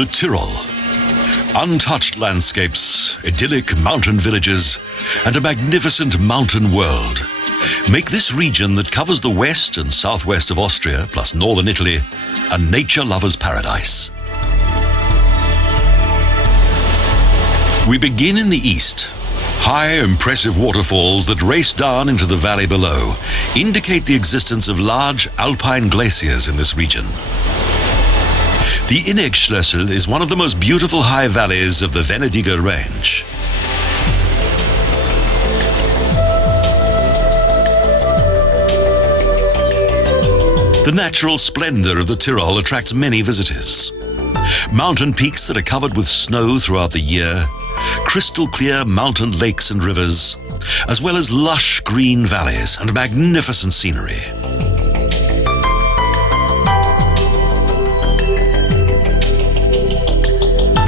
The Tyrol. Untouched landscapes, idyllic mountain villages, and a magnificent mountain world make this region that covers the west and southwest of Austria, plus northern Italy, a nature lover's paradise. We begin in the east. High, impressive waterfalls that race down into the valley below indicate the existence of large alpine glaciers in this region. The Untouched is one of the most beautiful high valleys of the Venediger range. The natural splendor of the Tyrol attracts many visitors. Mountain peaks that are covered with snow throughout the year, crystal clear mountain lakes and rivers, as well as lush green valleys and magnificent scenery.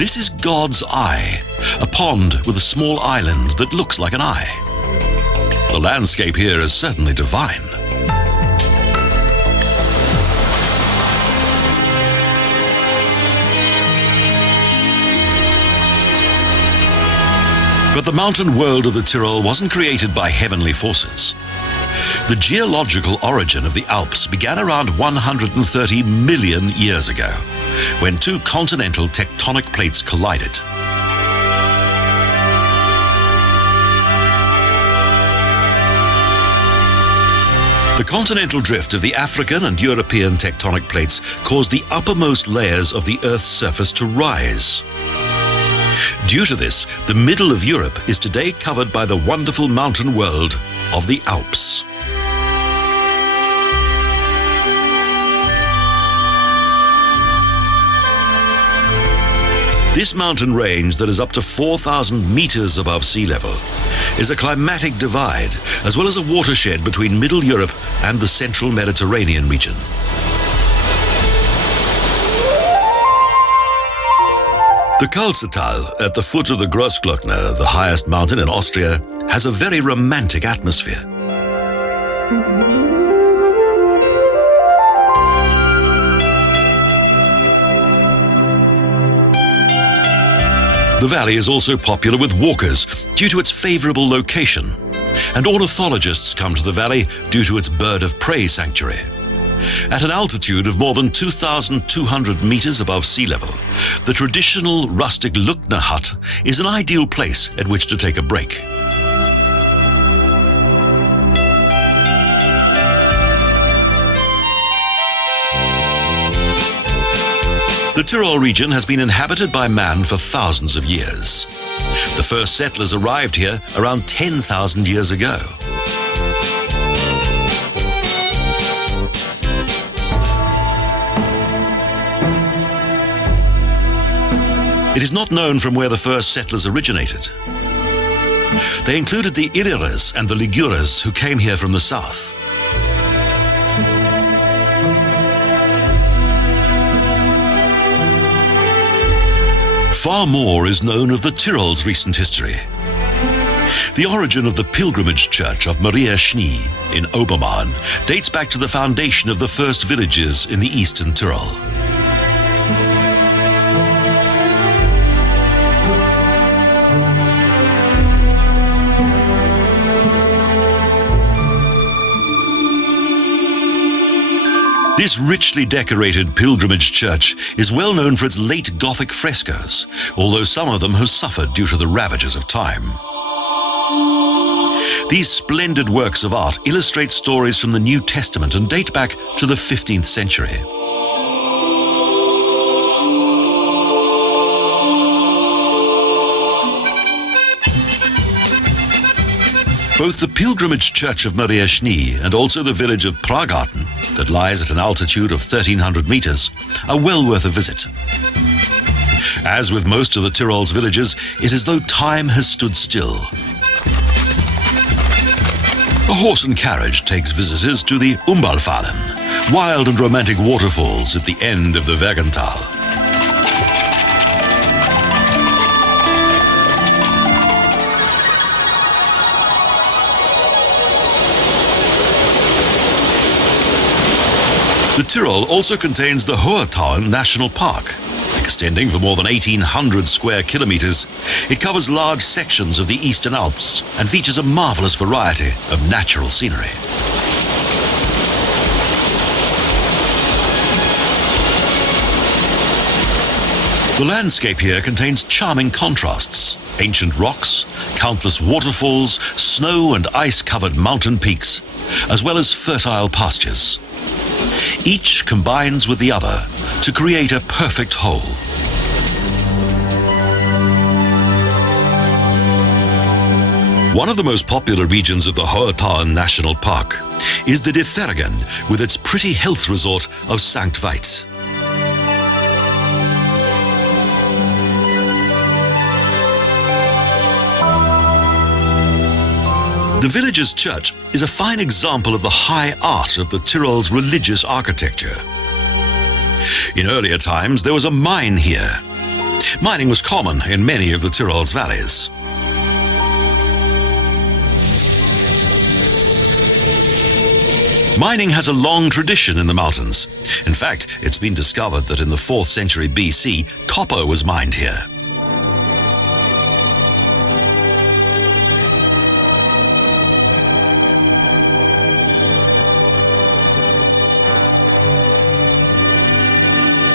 This is God's Eye, a pond with a small island that looks like an eye. The landscape here is certainly divine. But the mountain world of the Tyrol wasn't created by heavenly forces. The geological origin of the Alps began around 130 million years ago, when two continental tectonic plates collided. The continental drift of the African and European tectonic plates caused the uppermost layers of the Earth's surface to rise. Due to this, the middle of Europe is today covered by the wonderful mountain world of the Alps. This mountain range that is up to 4,000 meters above sea level is a climatic divide, as well as a watershed between Middle Europe and the central Mediterranean region. The Kalsetal, at the foot of the Großglockner, the highest mountain in Austria, has a very romantic atmosphere. The valley is also popular with walkers due to its favorable location, and ornithologists come to the valley due to its bird of prey sanctuary. At an altitude of more than 2,200 meters above sea level, the traditional rustic Luckner hut is an ideal place at which to take a break. The Tyrol region has been inhabited by man for thousands of years. The first settlers arrived here around 10,000 years ago. It is not known from where the first settlers originated. They included the Illyrers and the Ligures, who came here from the south. Far more is known of the Tyrol's recent history. The origin of the pilgrimage church of Maria Schnee in Obermain dates back to the foundation of the first villages in the eastern Tyrol. This richly decorated pilgrimage church is well known for its late Gothic frescoes, although some of them have suffered due to the ravages of time. These splendid works of art illustrate stories from the New Testament and date back to the 15th century. Both the pilgrimage church of Maria Schnee and also the village of Pragarten, that lies at an altitude of 1,300 meters, are well worth a visit. As with most of the Tyrol's villages, it is as though time has stood still. A horse and carriage takes visitors to the Umballfallen, wild and romantic waterfalls at the end of the Wergental. The Tyrol also contains the Hohertauern National Park, Extending for more than 1,800 square kilometers, it covers large sections of the Eastern Alps and features a marvelous variety of natural scenery. The landscape here contains charming contrasts: ancient rocks, countless waterfalls, snow and ice-covered mountain peaks, as well as fertile pastures. Each combines with the other to create a perfect whole. One of the most popular regions of the Hohe National Park is the De Vergen, with its pretty health resort of St. Veit. The village's church is a fine example of the high art of the Tyrol's religious architecture. In earlier times, there was a mine here. Mining was common in many of the Tyrol's valleys. Mining has a long tradition in the mountains. In fact, it's been discovered that in the 4th century BC, copper was mined here.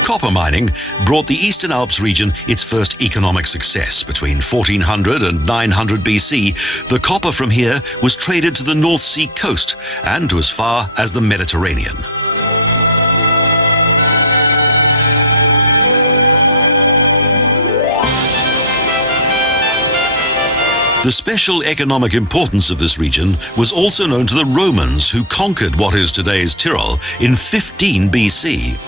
Copper mining brought the Eastern Alps region its first economic success. Between 1400 and 900 BC, the copper from here was traded to the North Sea coast and to as far as the Mediterranean. The special economic importance of this region was also known to the Romans, who conquered what is today's Tyrol in 15 BC.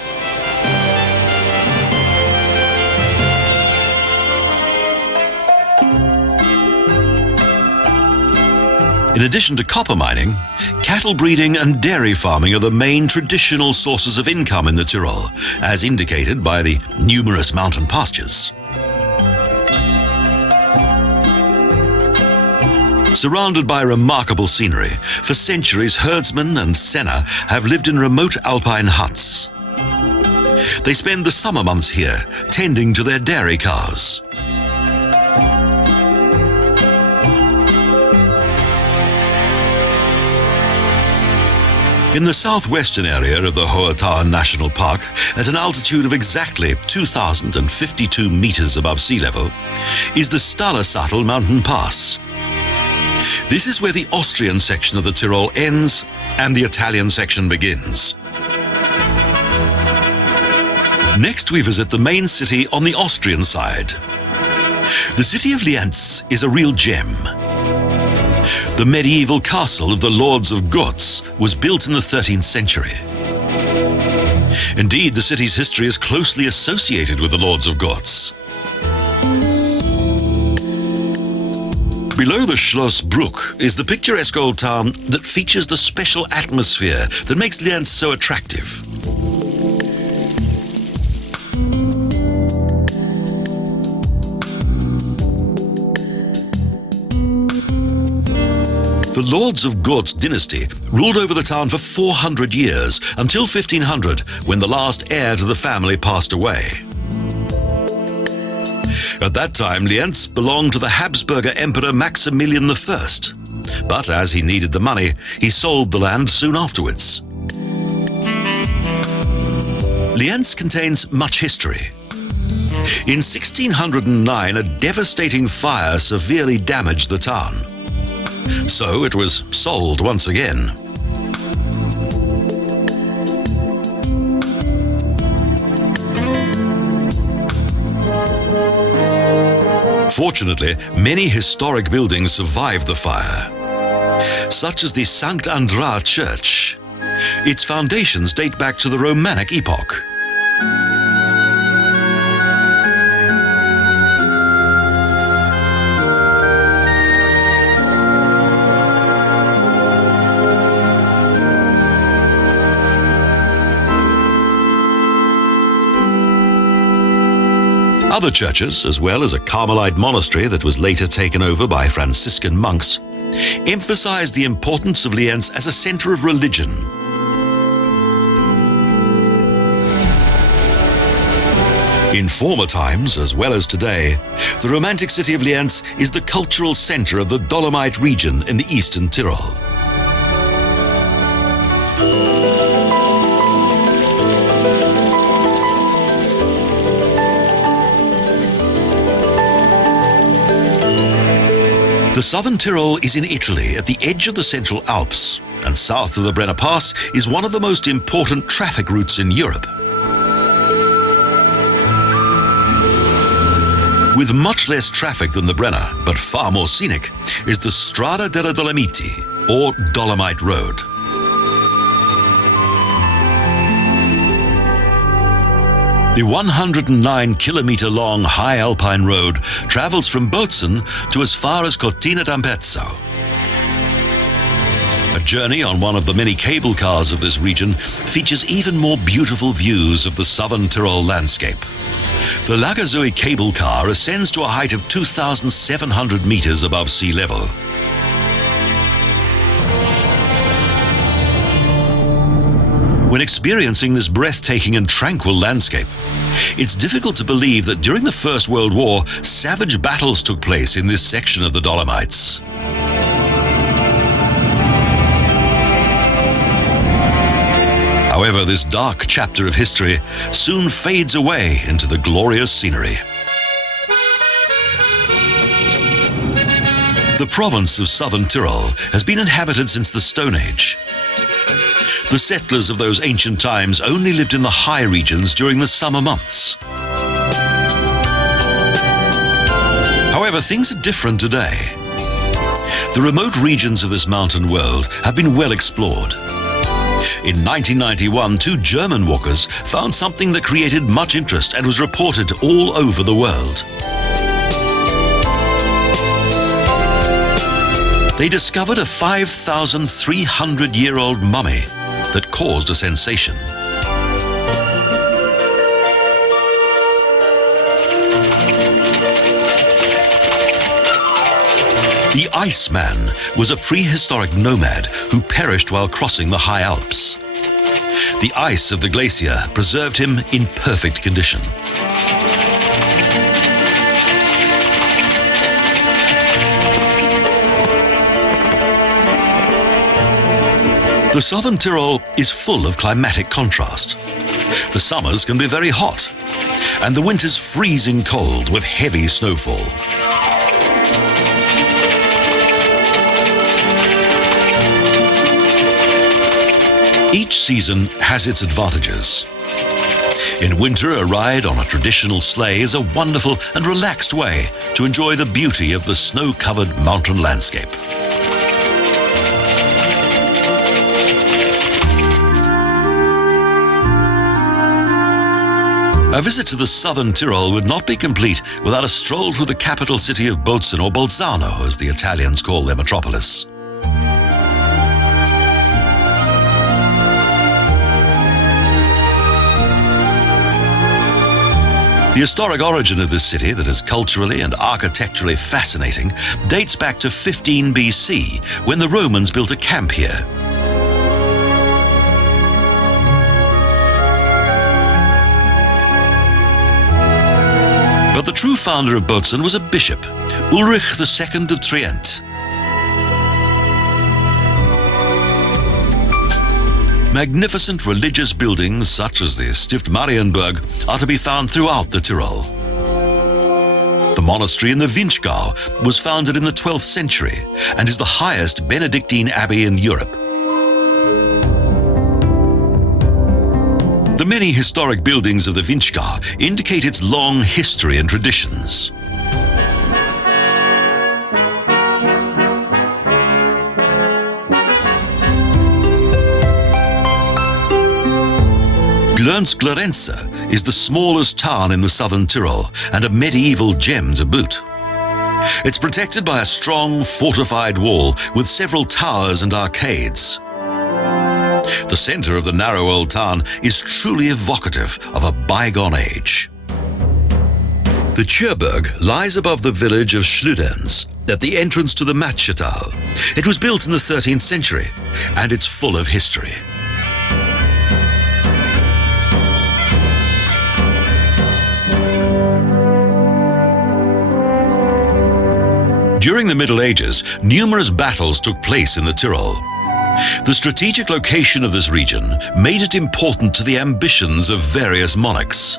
In addition to copper mining, cattle breeding and dairy farming are the main traditional sources of income in the Tyrol, as indicated by the numerous mountain pastures. Surrounded by remarkable scenery, for centuries herdsmen and senna have lived in remote alpine huts. They spend the summer months here, tending to their dairy cows. In the southwestern area of the Hohe National Park, at an altitude of exactly 2,052 meters above sea level, is the Stahlersattel mountain pass. This is where the Austrian section of the Tyrol ends and the Italian section begins. Next, we visit the main city on the Austrian side. The city of Lienz is a real gem. The medieval castle of the Lords of Gotz was built in the 13th century. Indeed, the city's history is closely associated with the Lords of Gotz. Below the Schloss Bruck is the picturesque old town that features the special atmosphere that makes Lienz so attractive. The Lords of Gotz dynasty ruled over the town for 400 years, until 1500, when the last heir to the family passed away. At that time, Lienz belonged to the Habsburger Emperor Maximilian I. But as he needed the money, he sold the land soon afterwards. Lienz contains much history. In 1609, a devastating fire severely damaged the town. So it was sold once again. Fortunately, many historic buildings survived the fire, such as the St. Andra Church. Its foundations date back to the Romanic epoch. Other churches, as well as a Carmelite monastery that was later taken over by Franciscan monks, emphasized the importance of Lienz as a center of religion. In former times, as well as today, the romantic city of Lienz is the cultural center of the Dolomite region in the eastern Tyrol. The southern Tyrol is in Italy at the edge of the Central Alps, and south of the Brenner Pass is one of the most important traffic routes in Europe. With much less traffic than the Brenner, but far more scenic, is the Strada delle Dolomiti, or Dolomite Road. The 109-kilometer-long high alpine road travels from Bozen to as far as Cortina d'Ampezzo. A journey on one of the many cable cars of this region features even more beautiful views of the southern Tyrol landscape. The Lagersui cable car ascends to a height of 2,700 meters above sea level. When experiencing this breathtaking and tranquil landscape, it's difficult to believe that during the First World War, savage battles took place in this section of the Dolomites. However, this dark chapter of history soon fades away into the glorious scenery. The province of southern Tyrol has been inhabited since the Stone Age. The settlers of those ancient times only lived in the high regions during the summer months. However, things are different today. The remote regions of this mountain world have been well explored. In 1991, 2 German walkers found something that created much interest and was reported all over the world. They discovered a 5,300-year-old mummy that caused a sensation. The Iceman was a prehistoric nomad who perished while crossing the high Alps. The ice of the glacier preserved him in perfect condition. The southern Tyrol is full of climatic contrast. The summers can be very hot, and the winters freezing cold with heavy snowfall. Each season has its advantages. In winter, a ride on a traditional sleigh is a wonderful and relaxed way to enjoy the beauty of the snow-covered mountain landscape. A visit to the southern Tyrol would not be complete without a stroll through the capital city of Bozen, or Bolzano, as the Italians call their metropolis. The historic origin of this city, that is culturally and architecturally fascinating, dates back to 15 BC, when the Romans built a camp here. But the true founder of Bozen was a bishop, Ulrich II of Trient. Magnificent religious buildings such as the Stift Marienburg are to be found throughout the Tyrol. The monastery in the Vinschgau was founded in the 12th century and is the highest Benedictine abbey in Europe. The many historic buildings of the Vinschgau indicate its long history and traditions. Glernz-Glarenze is the smallest town in the southern Tyrol and a medieval gem to boot. It's protected by a strong, fortified wall with several towers and arcades. The center of the narrow old town is truly evocative of a bygone age. The Tjörberg lies above the village of Schluderns, at the entrance to the Matschtal. It was built in the 13th century, and it's full of history. During the Middle Ages, numerous battles took place in the Tyrol. The strategic location of this region made it important to the ambitions of various monarchs.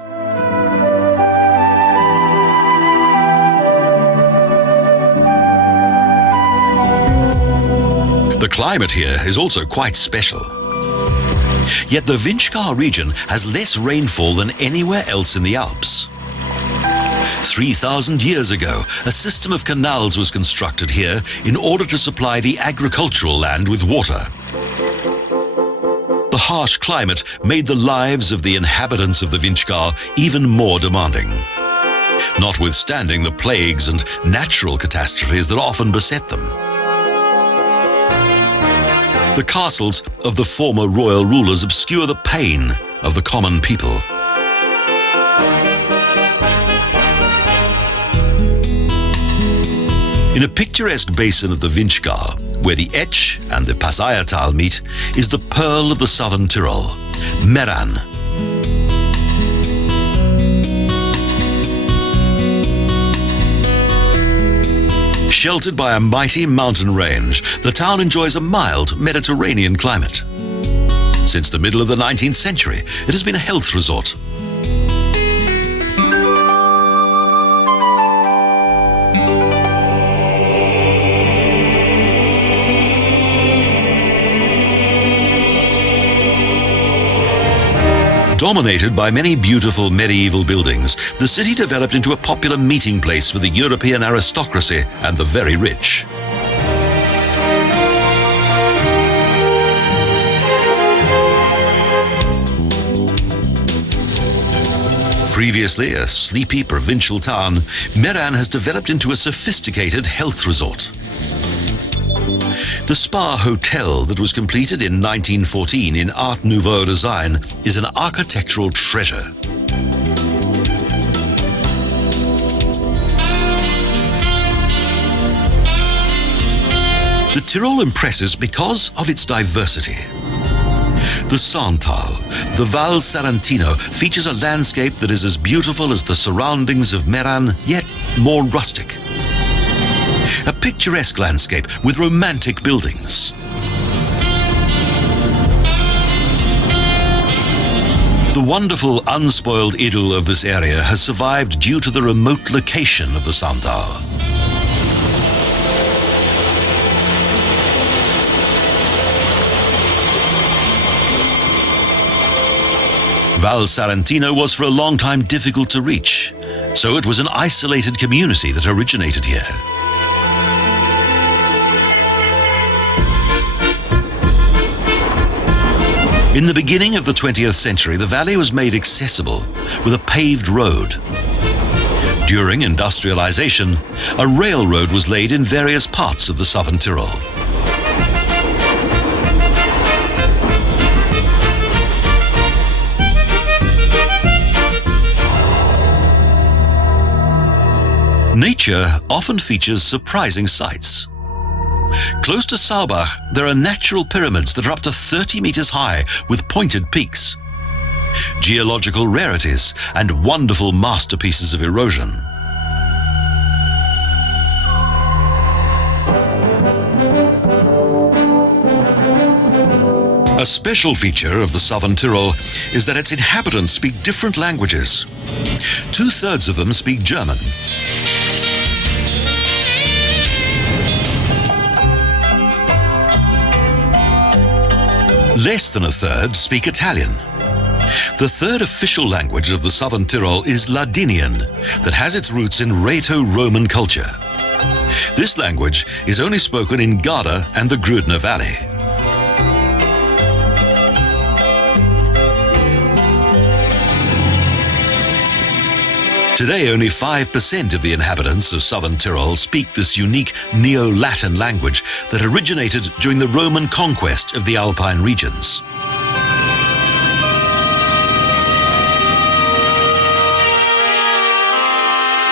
The climate here is also quite special. Yet the Vinschgau region has less rainfall than anywhere else in the Alps. 3,000 years ago, a system of canals was constructed here in order to supply the agricultural land with water. The harsh climate made the lives of the inhabitants of the Vinschgau even more demanding, notwithstanding the plagues and natural catastrophes that often beset them. The castles of the former royal rulers obscure the pain of the common people. In a picturesque basin of the Vinschgau, where the Etsch and the Passaiertal meet, is the pearl of the southern Tyrol, Meran. Sheltered by a mighty mountain range, the town enjoys a mild Mediterranean climate. Since the middle of the 19th century, it has been a health resort. Dominated by many beautiful medieval buildings, the city developed into a popular meeting place for the European aristocracy and the very rich. Previously a sleepy provincial town, Meran has developed into a sophisticated health resort. The Spa Hotel that was completed in 1914 in Art Nouveau design is an architectural treasure. The Tyrol impresses because of its diversity. The Santal, the Val Sarantino, features a landscape that is as beautiful as the surroundings of Meran, yet more rustic. A picturesque landscape with romantic buildings. The wonderful unspoiled idyll of this area has survived due to the remote location of the Santal. Val Sarantino was for a long time difficult to reach, so it was an isolated community that originated here. In the beginning of the 20th century, the valley was made accessible with a paved road. During industrialization, a railroad was laid in various parts of the southern Tyrol. Nature often features surprising sights. Close to Saubach, there are natural pyramids that are up to 30 meters high with pointed peaks. Geological rarities and wonderful masterpieces of erosion. A special feature of the southern Tyrol is that its inhabitants speak different languages. 2/3 of them speak German. Less than a third speak Italian. The third official language of the southern Tyrol is Ladinian, that has its roots in Rhaeto-Roman culture. This language is only spoken in Garda and the Grudner Valley. Today, only 5% of the inhabitants of southern Tyrol speak this unique Neo-Latin language that originated during the Roman conquest of the Alpine regions.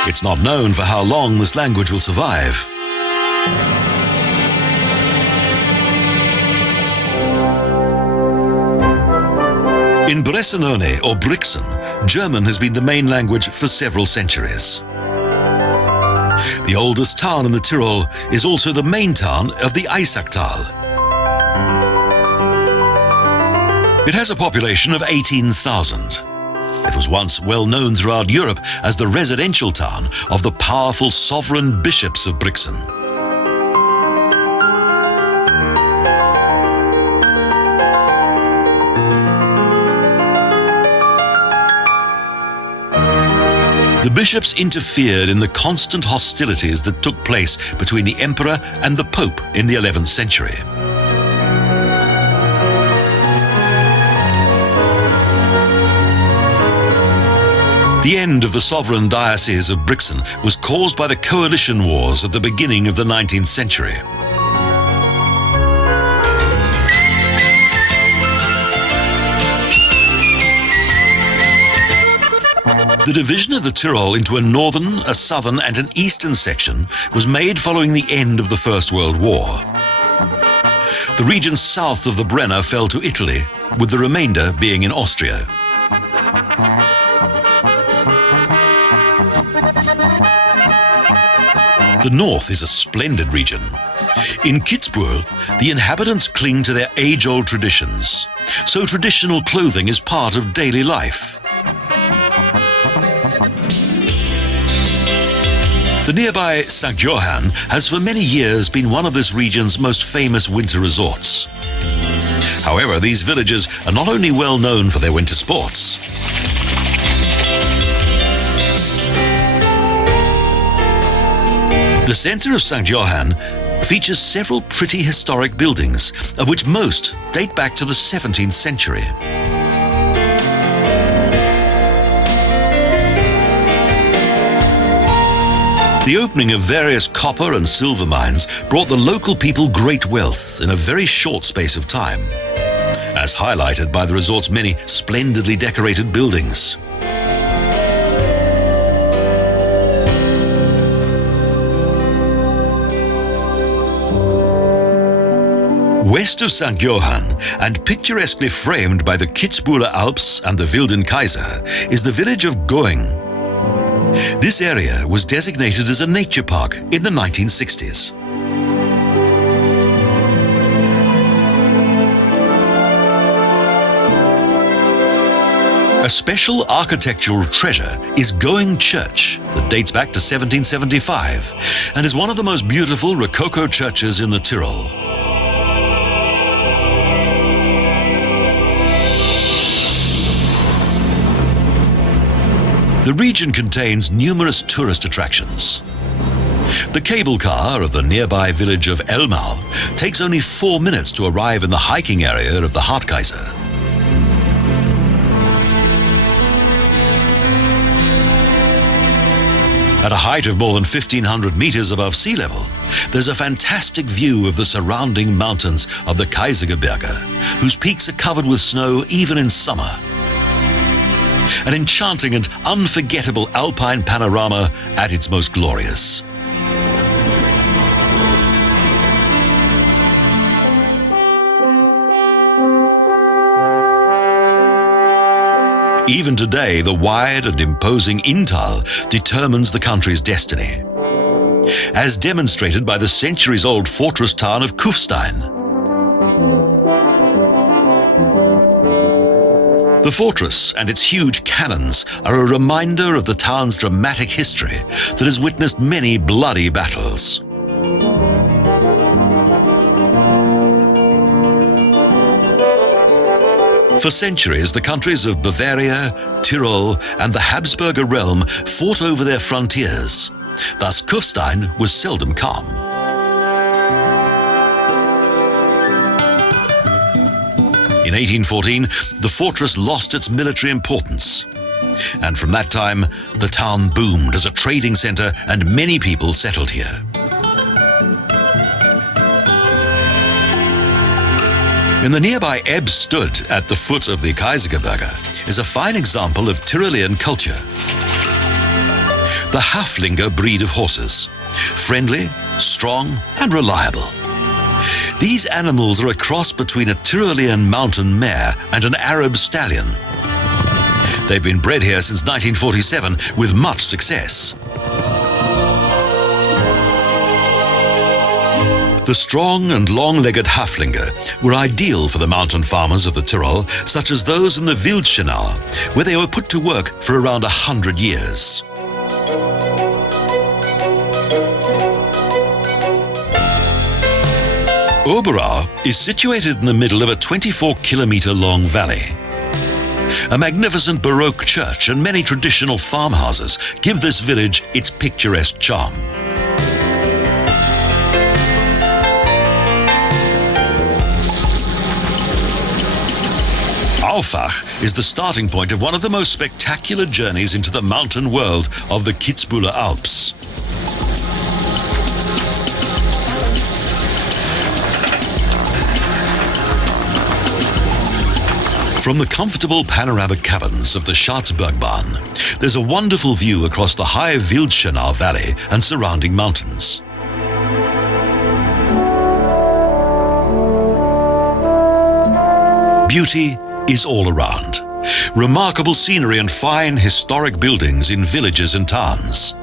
It's not known for how long this language will survive. In Bressanone or Brixen, German has been the main language for several centuries. The oldest town in the Tyrol is also the main town of the Eisacktal. It has a population of 18,000. It was once well known throughout Europe as the residential town of the powerful sovereign bishops of Brixen. The bishops interfered in the constant hostilities that took place between the emperor and the pope in the 11th century. The end of the sovereign diocese of Brixen was caused by the coalition wars at the beginning of the 19th century. The division of the Tyrol into a northern, a southern and an eastern section was made following the end of the First World War. The region south of the Brenner fell to Italy, with the remainder being in Austria. The north is a splendid region. In Kitzbühel, the inhabitants cling to their age-old traditions, so traditional clothing is part of daily life. The nearby St. Johann has for many years been one of this region's most famous winter resorts. However, these villages are not only well known for their winter sports. The centre of St. Johann features several pretty historic buildings, of which most date back to the 17th century. The opening of various copper and silver mines brought the local people great wealth in a very short space of time, as highlighted by the resort's many splendidly decorated buildings. West of St. Johann, and picturesquely framed by the Kitzbüheler Alps and the Wilden Kaiser, is the village of Going. This area was designated as a nature park in the 1960s. A special architectural treasure is Going Church that dates back to 1775 and is one of the most beautiful Rococo churches in the Tyrol. The region contains numerous tourist attractions. The cable car of the nearby village of Elmau takes only 4 minutes to arrive in the hiking area of the Hartkaiser. At a height of more than 1,500 meters above sea level, there's a fantastic view of the surrounding mountains of the Kaisergebirge, whose peaks are covered with snow even in summer. An enchanting and unforgettable alpine panorama at its most glorious. Even today, the wide and imposing Inntal determines the country's destiny, as demonstrated by the centuries-old fortress town of Kufstein. The fortress and its huge cannons are a reminder of the town's dramatic history that has witnessed many bloody battles. For centuries, the countries of Bavaria, Tyrol, and the Habsburger realm fought over their frontiers. Thus, Kufstein was seldom calm. In 1814, the fortress lost its military importance. And from that time, the town boomed as a trading center and many people settled here. In the nearby Ebstud, at the foot of the Kaisergebirge, is a fine example of Tyrolean culture. The Haflinger breed of horses, friendly, strong, and reliable. These animals are a cross between a Tyrolean mountain mare and an Arab stallion. They've been bred here since 1947 with much success. The strong and long-legged Haflinger were ideal for the mountain farmers of the Tyrol, such as those in the Wildschenau, where they were put to work for around 100 years. Oberau is situated in the middle of a 24-kilometre-long valley. A magnificent Baroque church and many traditional farmhouses give this village its picturesque charm. Aufach is the starting point of one of the most spectacular journeys into the mountain world of the Kitzbüheler Alps. From the comfortable panoramic cabins of the Schatzbergbahn, there's a wonderful view across the high Wildschenau Valley and surrounding mountains. Beauty is all around. Remarkable scenery and fine historic buildings in villages and towns.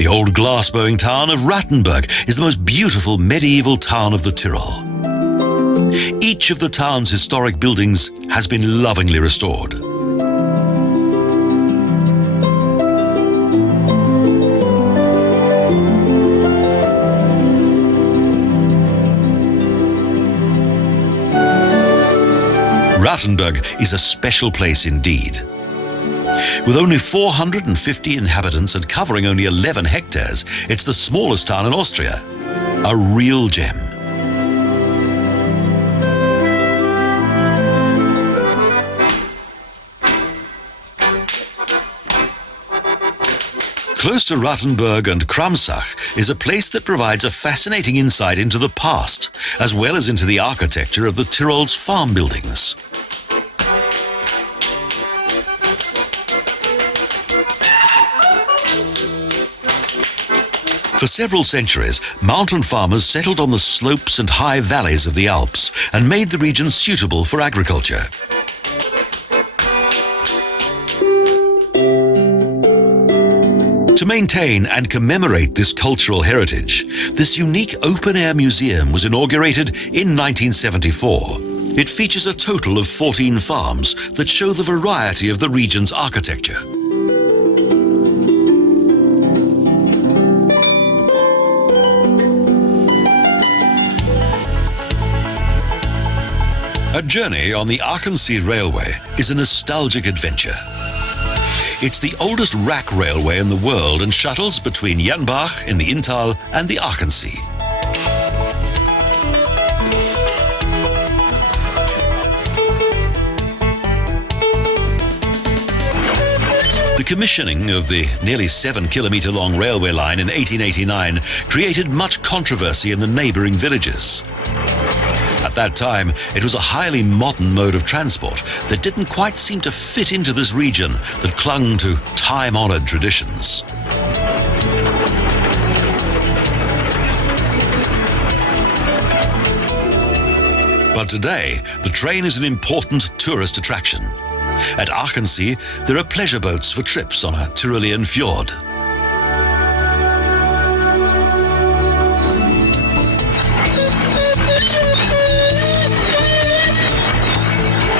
The old glass-blowing town of Rattenberg is the most beautiful medieval town of the Tyrol. Each of the town's historic buildings has been lovingly restored. Rattenberg is a special place indeed. With only 450 inhabitants and covering only 11 hectares, it's the smallest town in Austria. A real gem. Close to Rattenberg and Kramsach is a place that provides a fascinating insight into the past, as well as into the architecture of the Tyrol's farm buildings. For several centuries, mountain farmers settled on the slopes and high valleys of the Alps and made the region suitable for agriculture. To maintain and commemorate this cultural heritage, this unique open-air museum was inaugurated in 1974. It features a total of 14 farms that show the variety of the region's architecture. A journey on the Aachen-See Railway is a nostalgic adventure. It's the oldest rack railway in the world and shuttles between Jenbach in the Inntal and the Aachen-See. The commissioning of the nearly 7-kilometre-long railway line in 1889 created much controversy in the neighbouring villages. At that time, it was a highly modern mode of transport that didn't quite seem to fit into this region that clung to time-honoured traditions. But today, the train is an important tourist attraction. At Aachen-See, there are pleasure boats for trips on a Tyrolean fjord.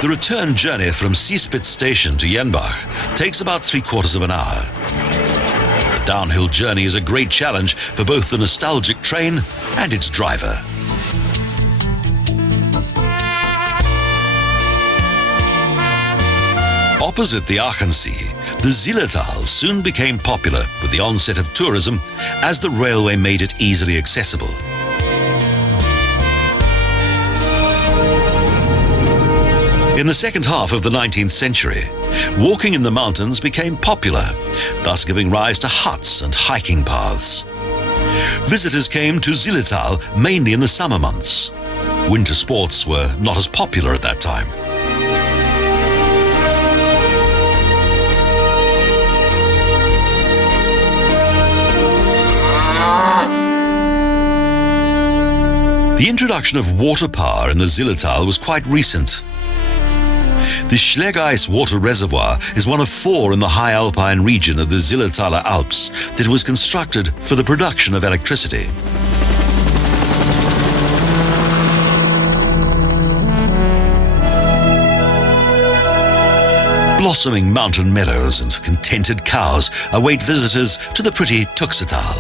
The return journey from Seespitz station to Jenbach takes about 3/4 of an hour. The downhill journey is a great challenge for both the nostalgic train and its driver. Opposite the Aachen-See, the Zillertal soon became popular with the onset of tourism as the railway made it easily accessible. In the second half of the 19th century, walking in the mountains became popular, thus giving rise to huts and hiking paths. Visitors came to Zillertal mainly in the summer months. Winter sports were not as popular at that time. The introduction of water power in the Zillertal was quite recent. The Schlegeis water reservoir is one of 4 in the high alpine region of the Zillertaler Alps that was constructed for the production of electricity. Blossoming mountain meadows and contented cows await visitors to the pretty Tuxetal.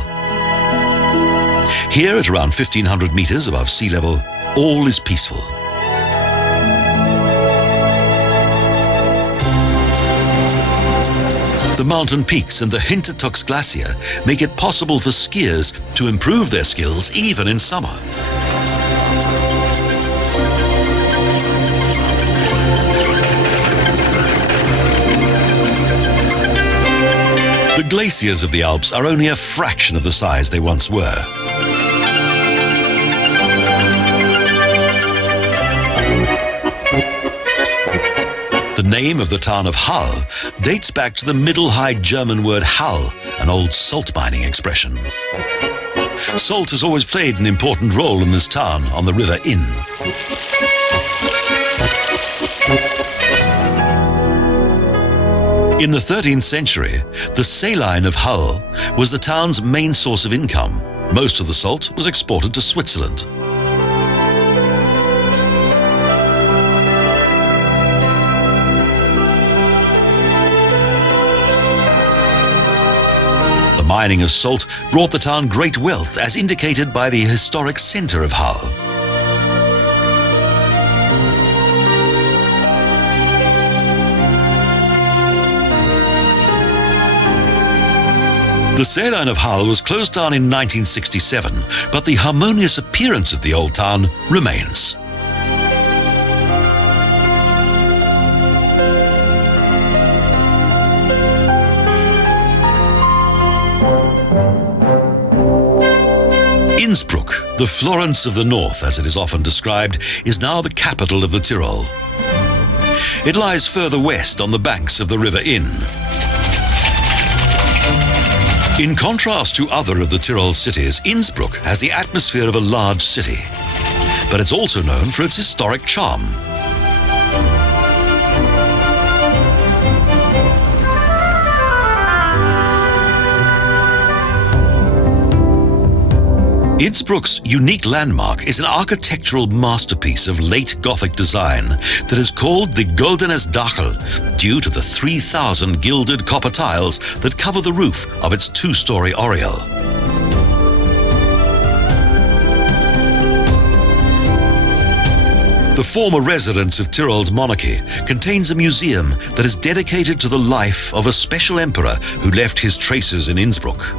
Here, at around 1,500 meters above sea level, all is peaceful. The mountain peaks and the Hintertux Glacier make it possible for skiers to improve their skills even in summer. The glaciers of the Alps are only a fraction of the size they once were. The name of the town of Hall dates back to the Middle High German word Hall, an old salt mining expression. Salt has always played an important role in this town on the River Inn. In the 13th century, the saline of Hull was the town's main source of income. Most of the salt was exported to Switzerland. The mining of salt brought the town great wealth, as indicated by the historic centre of Hull. The saline of Hull was closed down in 1967, but the harmonious appearance of the old town remains. Innsbruck, the Florence of the North, as it is often described, is now the capital of the Tyrol. It lies further west on the banks of the River Inn. In contrast to other of the Tyrol cities, Innsbruck has the atmosphere of a large city, but it's also known for its historic charm. Innsbruck's unique landmark is an architectural masterpiece of late Gothic design that is called the Goldenes Dachel, due to the 3,000 gilded copper tiles that cover the roof of its 2-story oriel. The former residence of Tyrol's monarchy contains a museum that is dedicated to the life of a special emperor who left his traces in Innsbruck.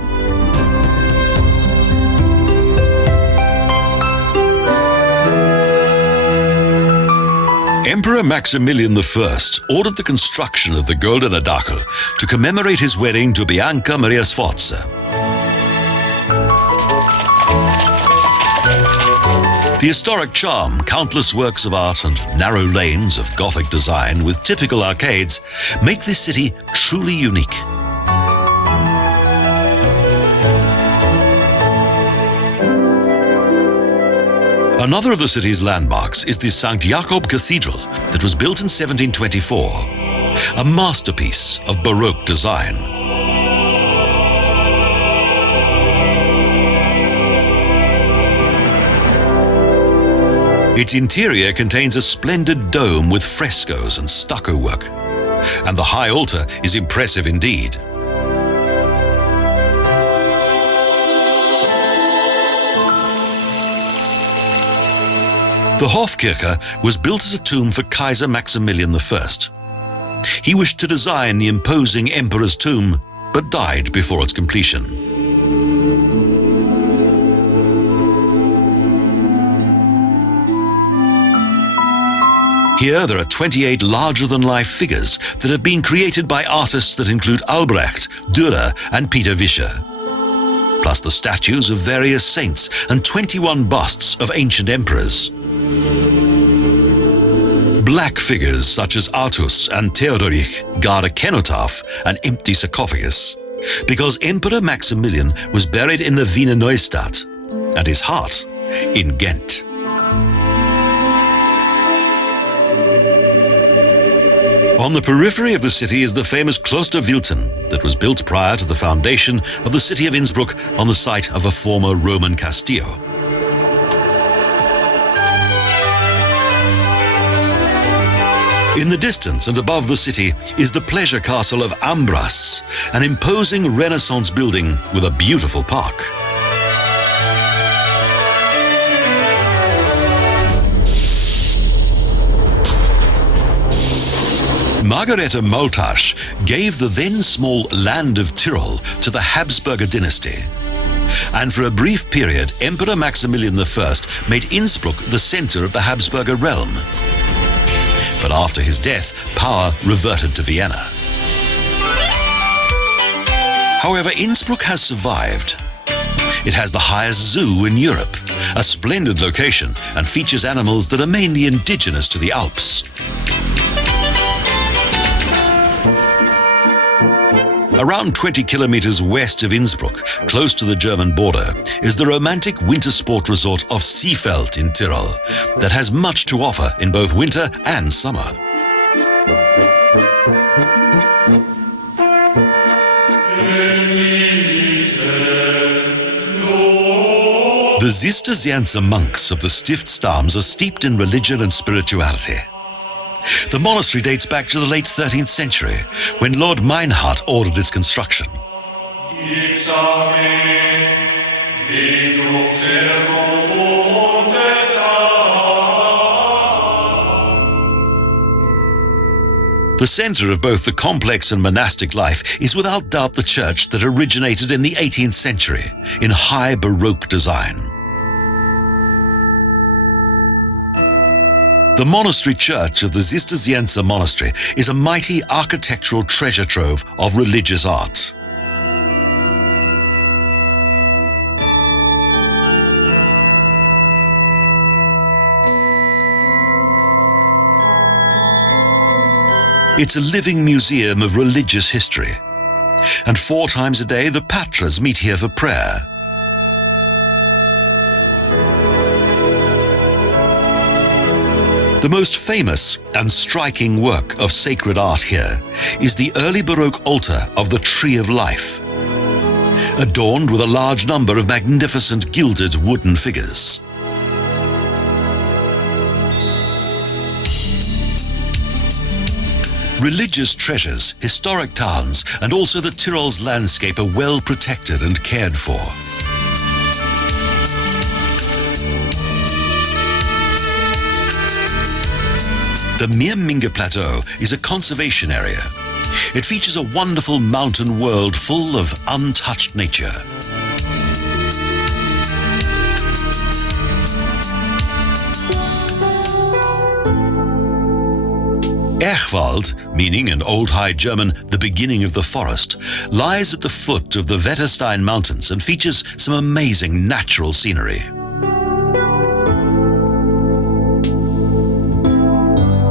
Emperor Maximilian I ordered the construction of the Goldene Dachel to commemorate his wedding to Bianca Maria Sforza. The historic charm, countless works of art and narrow lanes of Gothic design with typical arcades make this city truly unique. Another of the city's landmarks is the St. Jakob Cathedral that was built in 1724, a masterpiece of Baroque design. Its interior contains a splendid dome with frescoes and stucco work, and the high altar is impressive indeed. The Hofkirche was built as a tomb for Kaiser Maximilian I. He wished to design the imposing emperor's tomb, but died before its completion. Here there are 28 larger-than-life figures that have been created by artists that include Albrecht, Dürer and Peter Vischer, plus the statues of various saints and 21 busts of ancient emperors. Black figures such as Artus and Theodoric guard a cenotaph, an empty sarcophagus, because Emperor Maximilian was buried in the Wiener Neustadt and his heart in Ghent. On the periphery of the city is the famous Kloster Wilten that was built prior to the foundation of the city of Innsbruck on the site of a former Roman castillo. In the distance and above the city is the pleasure castle of Ambras, an imposing Renaissance building with a beautiful park. Margareta Moltasch gave the then small land of Tyrol to the Habsburger dynasty. And for a brief period, Emperor Maximilian I made Innsbruck the center of the Habsburger realm. But after his death, power reverted to Vienna. However, Innsbruck has survived. It has the highest zoo in Europe, a splendid location, and features animals that are mainly indigenous to the Alps. Around 20 kilometers west of Innsbruck, close to the German border, is the romantic winter sport resort of Seefeld in Tyrol that has much to offer in both winter and summer. The Zisterzienser monks of the Stiftsdams are steeped in religion and spirituality. The monastery dates back to the late 13th century, when Lord Meinhard ordered its construction. The center of both the complex and monastic life is without doubt the church that originated in the 18th century in high Baroque design. The monastery church of the Zisterzienser monastery is a mighty architectural treasure trove of religious art. It's a living museum of religious history, and 4 times a day the patras meet here for prayer. The most famous and striking work of sacred art here is the early Baroque altar of the Tree of Life, adorned with a large number of magnificent gilded wooden figures. Religious treasures, historic towns, and also the Tyrol's landscape are well protected and cared for. The Meerminge Plateau is a conservation area. It features a wonderful mountain world full of untouched nature. Echwald, meaning in Old High German, the beginning of the forest, lies at the foot of the Wetterstein Mountains and features some amazing natural scenery.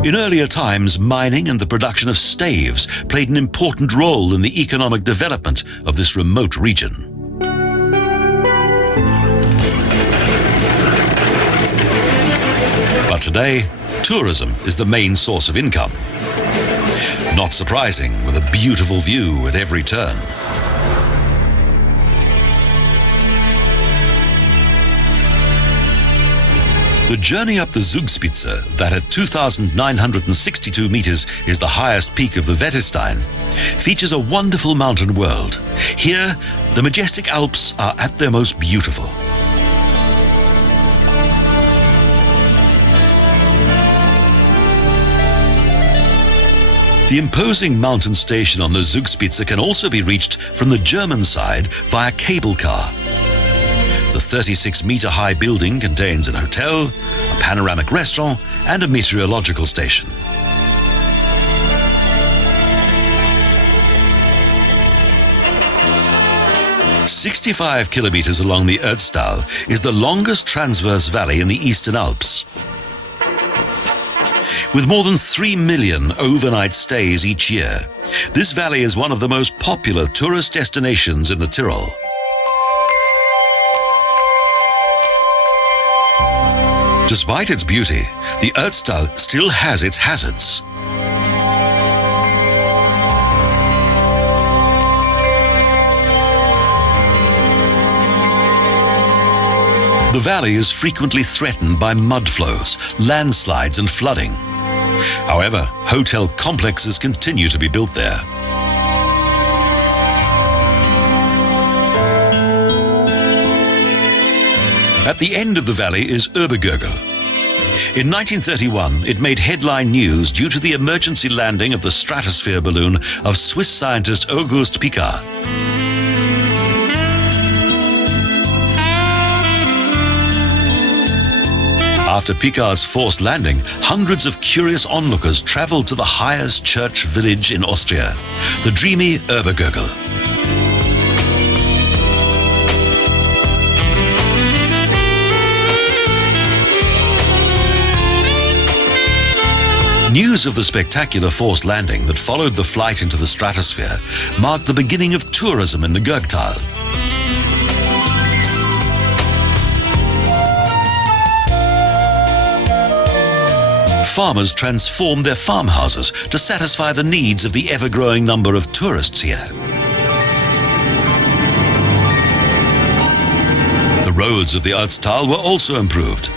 In earlier times, mining and the production of staves played an important role in the economic development of this remote region. But today, tourism is the main source of income. Not surprising, with a beautiful view at every turn. The journey up the Zugspitze, that at 2,962 meters is the highest peak of the Wetterstein, features a wonderful mountain world. Here, the majestic Alps are at their most beautiful. The imposing mountain station on the Zugspitze can also be reached from the German side via cable car. The 36-meter-high building contains an hotel, a panoramic restaurant, and a meteorological station. "65 kilometers along the Ötztal is the longest transverse valley in the Eastern Alps. With more than 3 million overnight stays each year, this valley is one of the most popular tourist destinations in the Tyrol. Despite its beauty, the Ötztal still has its hazards. The valley is frequently threatened by mud flows, landslides and flooding. However, hotel complexes continue to be built there. At the end of the valley is Obergurgl. In 1931, it made headline news due to the emergency landing of the stratosphere balloon of Swiss scientist Auguste Piccard. After Piccard's forced landing, hundreds of curious onlookers traveled to the highest church village in Austria, the dreamy Obergurgl. News of the spectacular forced landing that followed the flight into the stratosphere marked the beginning of tourism in the Gurgtal. Farmers transformed their farmhouses to satisfy the needs of the ever-growing number of tourists here. The roads of the Ötztal were also improved.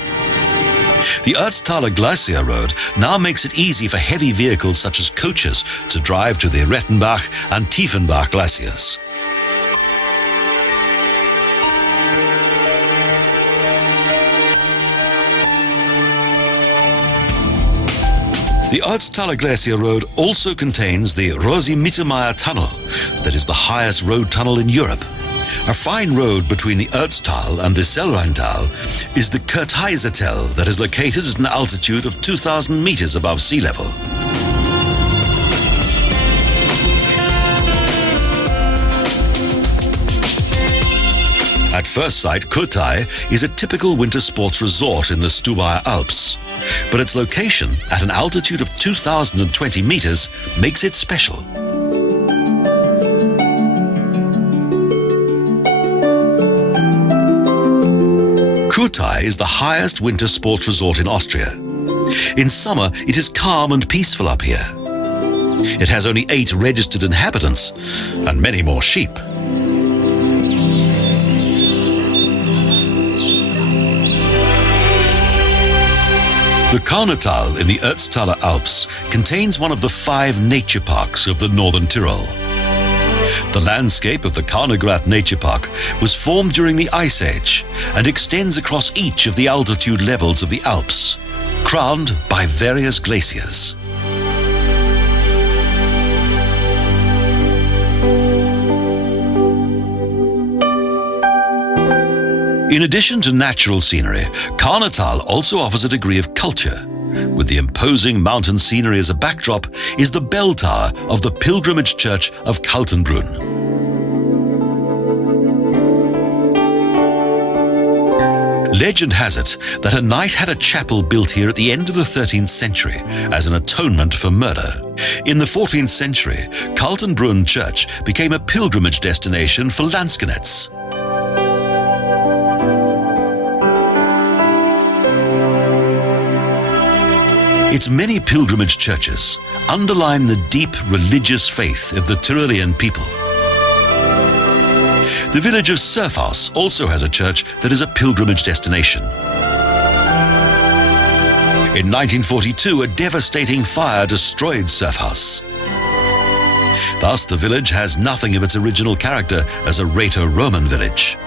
The Ötztaler Glacier Road now makes it easy for heavy vehicles such as coaches to drive to the Rettenbach and Tiefenbach glaciers. The Ötztaler Glacier Road also contains the Rosi-Mittermeier Tunnel, that is the highest road tunnel in Europe. A fine road between the Ötztal and the Sellrheintal is the Kurtheisertal that is located at an altitude of 2,000 meters above sea level. At first sight, Kurthei is a typical winter sports resort in the Stubaier Alps, but its location at an altitude of 2,020 meters makes it special. Kurthei is the highest winter sports resort in Austria. In summer, it is calm and peaceful up here. It has only 8 registered inhabitants and many more sheep. The Kaunertal in the Ötztaler Alps contains one of the 5 nature parks of the northern Tyrol. The landscape of the Kaunergrat Nature Park was formed during the Ice Age and extends across each of the altitude levels of the Alps, crowned by various glaciers. In addition to natural scenery, Kaunertal also offers a degree of culture. With the imposing mountain scenery as a backdrop is the bell tower of the pilgrimage church of Kaltenbrunn. Legend has it that a knight had a chapel built here at the end of the 13th century as an atonement for murder. In the 14th century, Kaltenbrunn Church became a pilgrimage destination for Lansquenets. Its many pilgrimage churches underline the deep religious faith of the Tyrolean people. The village of Surfhaus also has a church that is a pilgrimage destination. In 1942, a devastating fire destroyed Surfhaus. Thus, the village has nothing of its original character as a Rhaeto-Roman village.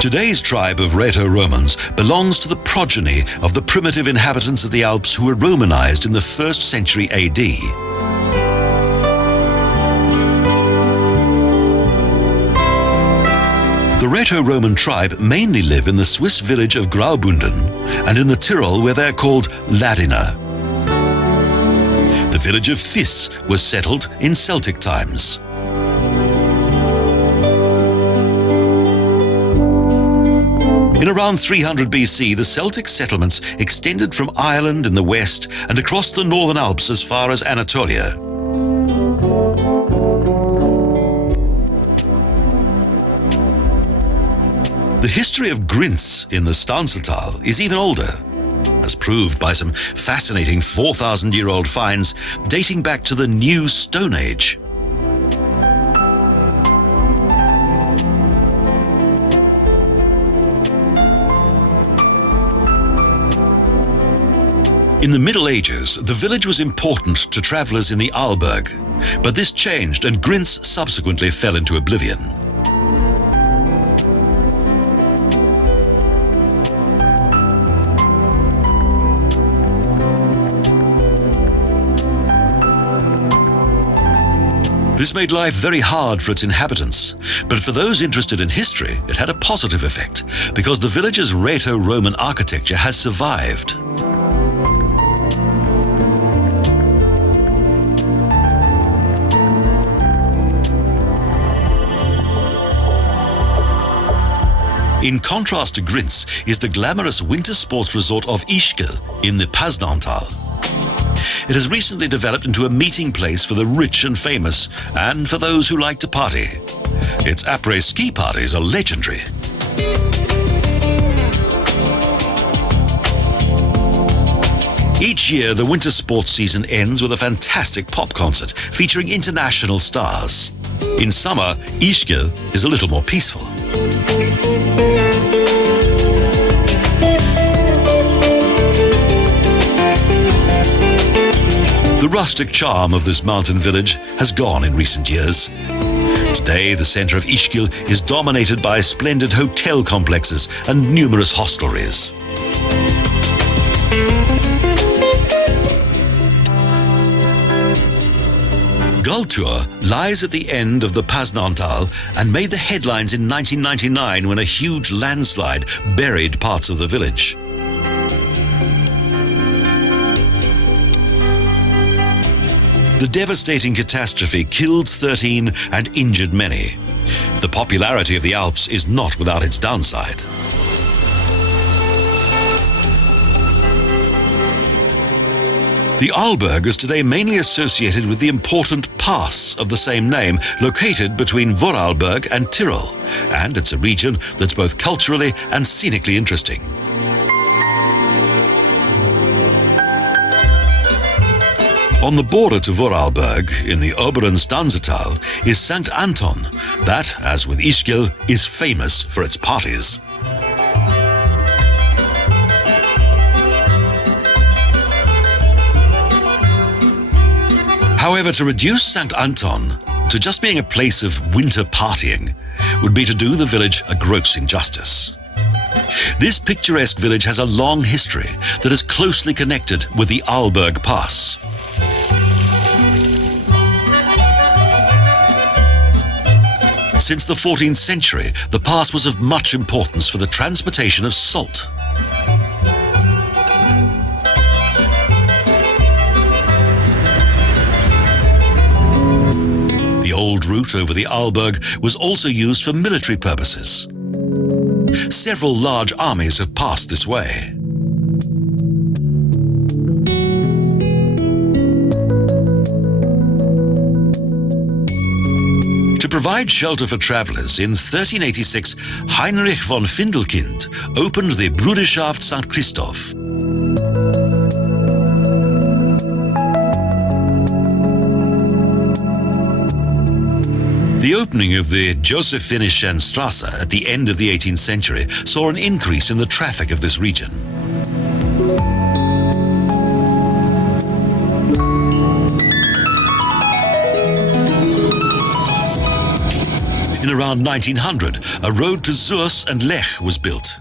Today's tribe of Rhaeto-Romans belongs to the progeny of the primitive inhabitants of the Alps who were Romanized in the 1st century AD. The Rhaeto-Roman tribe mainly live in the Swiss village of Graubünden and in the Tyrol where they are called Ladiner. The village of Fis was settled in Celtic times. In around 300 BC, the Celtic settlements extended from Ireland in the west and across the northern Alps as far as Anatolia. The history of Grinz in the Staunseltal is even older, as proved by some fascinating 4,000-year-old finds dating back to the New Stone Age. In the Middle Ages, the village was important to travellers in the Arlberg, but this changed and Grinz subsequently fell into oblivion. This made life very hard for its inhabitants, but for those interested in history, it had a positive effect, because the village's Rhaeto-Roman architecture has survived. In contrast to Grinz is the glamorous winter sports resort of Ischgl in the Paznantal. It has recently developed into a meeting place for the rich and famous, and for those who like to party. Its après-ski parties are legendary. Each year, the winter sports season ends with a fantastic pop concert featuring international stars. In summer, Ischgl is a little more peaceful. The rustic charm of this mountain village has gone in recent years. Today, the centre of Ischgl is dominated by splendid hotel complexes and numerous hostelries. Gultur lies at the end of the Paznantal and made the headlines in 1999 when a huge landslide buried parts of the village. The devastating catastrophe killed 13 and injured many. The popularity of the Alps is not without its downside. The Arlberg is today mainly associated with the important pass of the same name, located between Vorarlberg and Tyrol, and it's a region that's both culturally and scenically interesting. On the border to Vorarlberg, in the Oberen Stanzetal, is St. Anton, that, as with Ischgl, is famous for its parties. However, to reduce St. Anton to just being a place of winter partying would be to do the village a gross injustice. This picturesque village has a long history that is closely connected with the Arlberg Pass. Since the 14th century, the pass was of much importance for the transportation of salt. The old route over the Arlberg was also used for military purposes. Several large armies have passed this way. To provide shelter for travellers, in 1386, Heinrich von Findelkind opened the Bruderschaft St. Christoph. The opening of the Josephinischen Strasse at the end of the 18th century saw an increase in the traffic of this region. In around 1900, a road to Zurs and Lech was built.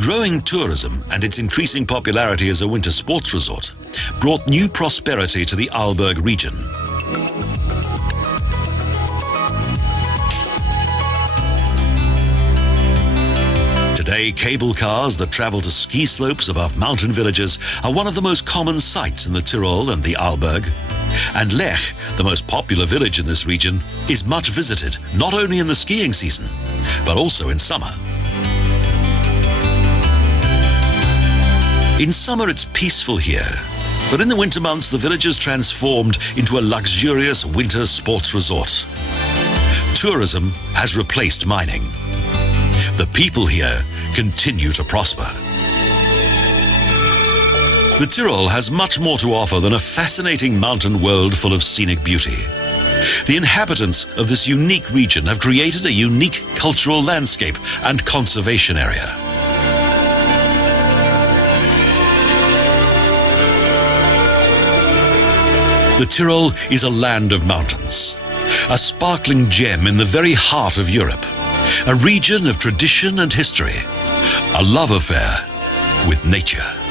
Growing tourism and its increasing popularity as a winter sports resort brought new prosperity to the Arlberg region. Today, cable cars that travel to ski slopes above mountain villages are one of the most common sights in the Tyrol and the Arlberg. And Lech, the most popular village in this region, is much visited, not only in the skiing season, but also in summer. In summer, it's peaceful here, but in the winter months, the village is transformed into a luxurious winter sports resort. Tourism has replaced mining. The people here continue to prosper. The Tyrol has much more to offer than a fascinating mountain world full of scenic beauty. The inhabitants of this unique region have created a unique cultural landscape and conservation area. The Tyrol is a land of mountains, a sparkling gem in the very heart of Europe, a region of tradition and history, a love affair with nature.